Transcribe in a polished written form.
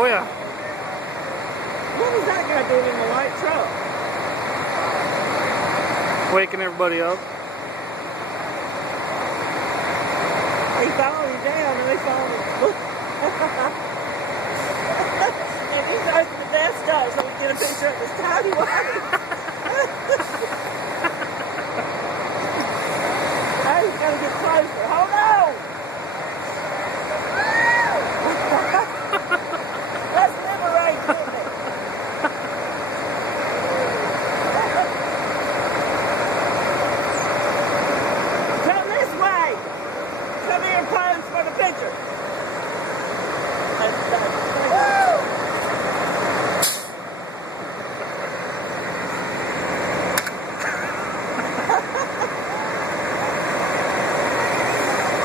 Oh yeah. What was that guy doing in the white truck? Waking everybody up. He followed him down and they followed him. And he throws the vest up so we can get a picture of his tiny wife. Now he's got to get closer.